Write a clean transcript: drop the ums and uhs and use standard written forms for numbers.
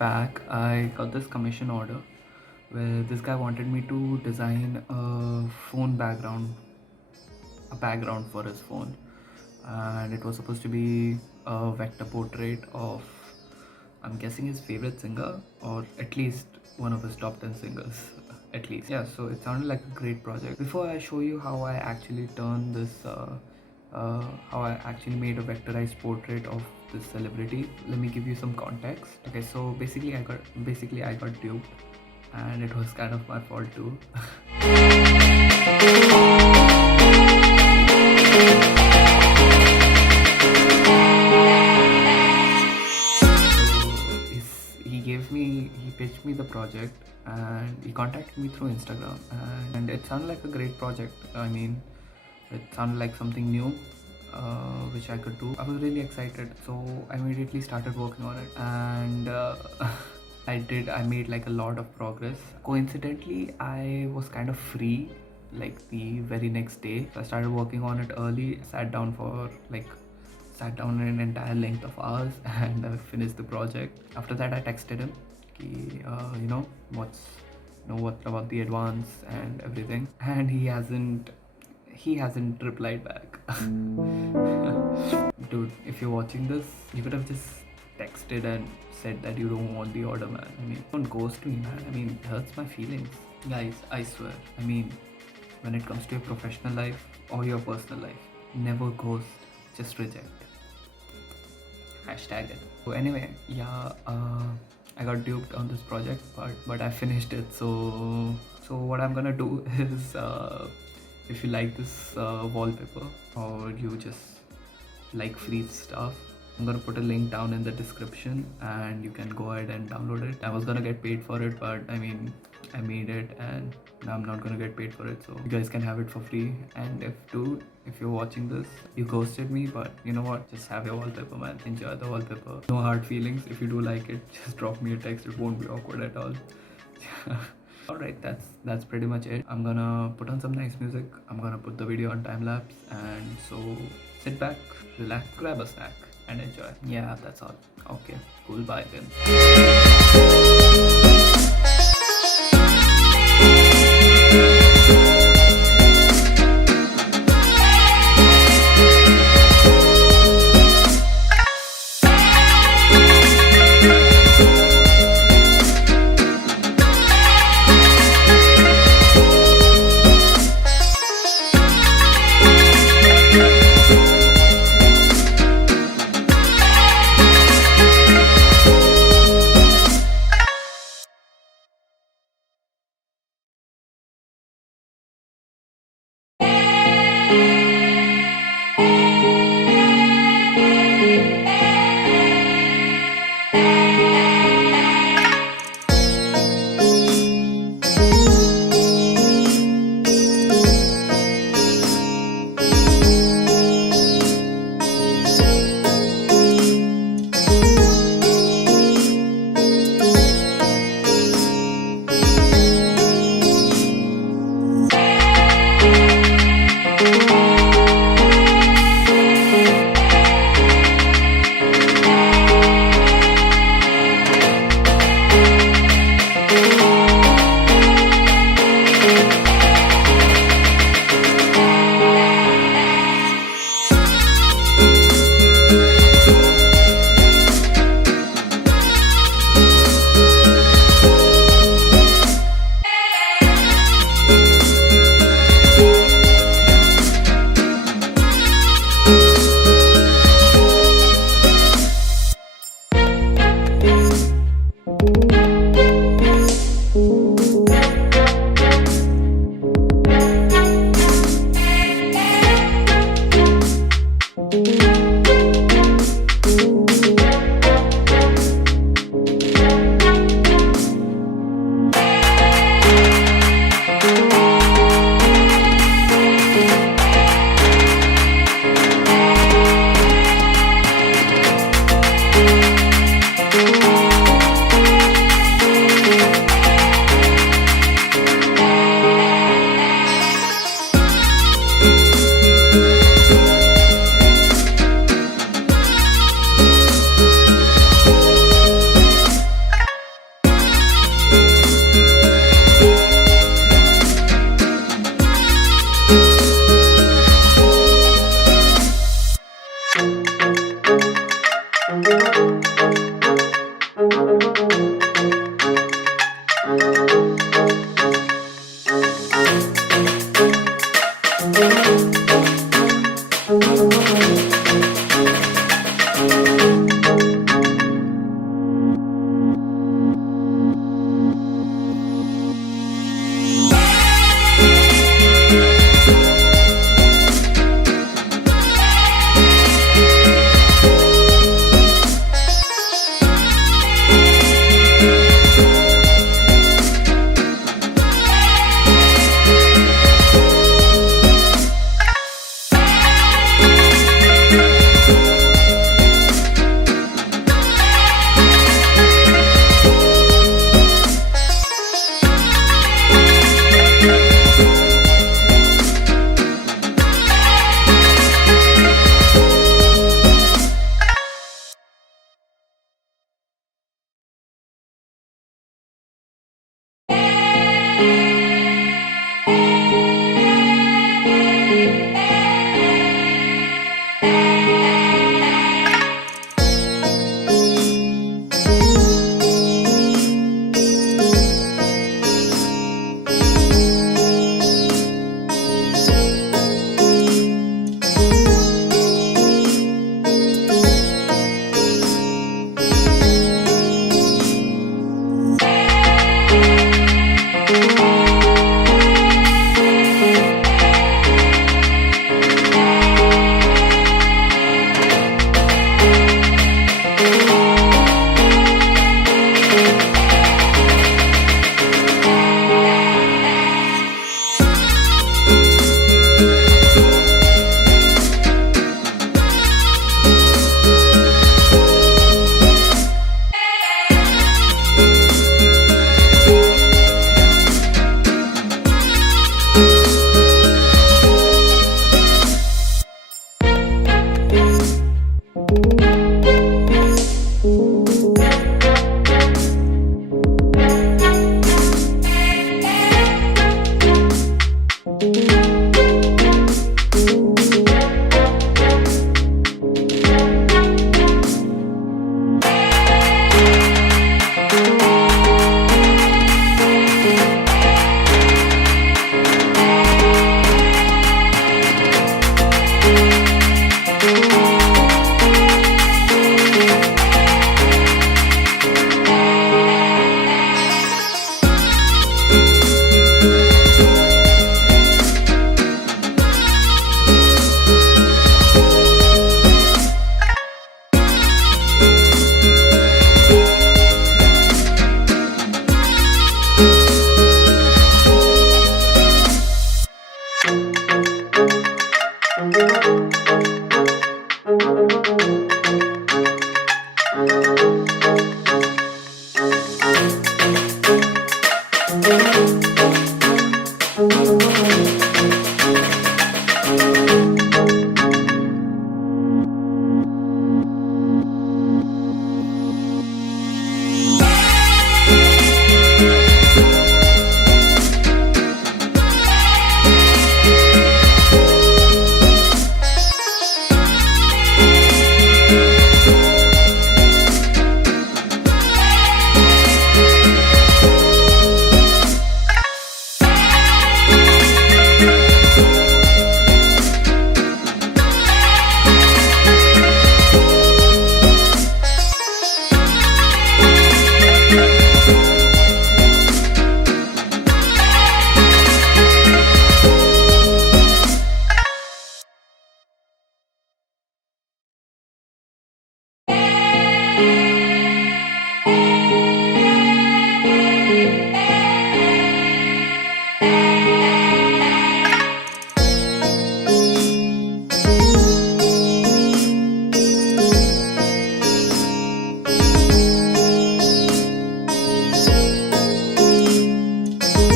back, I got this commission order where this guy wanted me to design a phone background, for his phone, and it was supposed to be a vector portrait of, I'm guessing, his favorite singer, or at least one of his top 10 singers, at least. Yeah, so it sounded like a great project. Before I show you how I actually turned this, how I actually made a vectorized portrait of this celebrity, let me give you some context. Okay, so basically I got duped, and it was kind of my fault too. He pitched me the project, and he contacted me through Instagram, and it sounded like a great project. I mean, it sounded like something new, which I could do. I was really excited, so I immediately started working on it, and I made like a lot of progress. Coincidentally, I was kind of free like the very next day, so I started working on it early, sat down an entire length of hours and I finished the project. After that, I texted him, what about the advance and everything, and he hasn't replied back. Dude, if you're watching this, you could have just texted and said that you don't want the order, man. I mean, don't ghost me, man. I mean, it hurts my feelings. Guys, I swear, I mean, when it comes to your professional life or your personal life, never ghost, just reject. Hashtag it. So anyway, yeah, I got duped on this project, but I finished it. So what I'm gonna do is, if you like this wallpaper, or you just like free stuff, I'm gonna put a link down in the description and you can go ahead and download it. I was gonna get paid for it, but I mean, I made it and now I'm not gonna get paid for it, so you guys can have it for free. And if you're watching this, you ghosted me, but you know what, just have your wallpaper, man. Enjoy the wallpaper. No hard feelings. If you do like it, just drop me a text. It won't be awkward at all. Alright, that's pretty much it. I'm gonna put on some nice music. I'm gonna put the video on time lapse, and so sit back, relax, grab a snack and enjoy. Yeah, that's all. Okay, cool, bye then. you.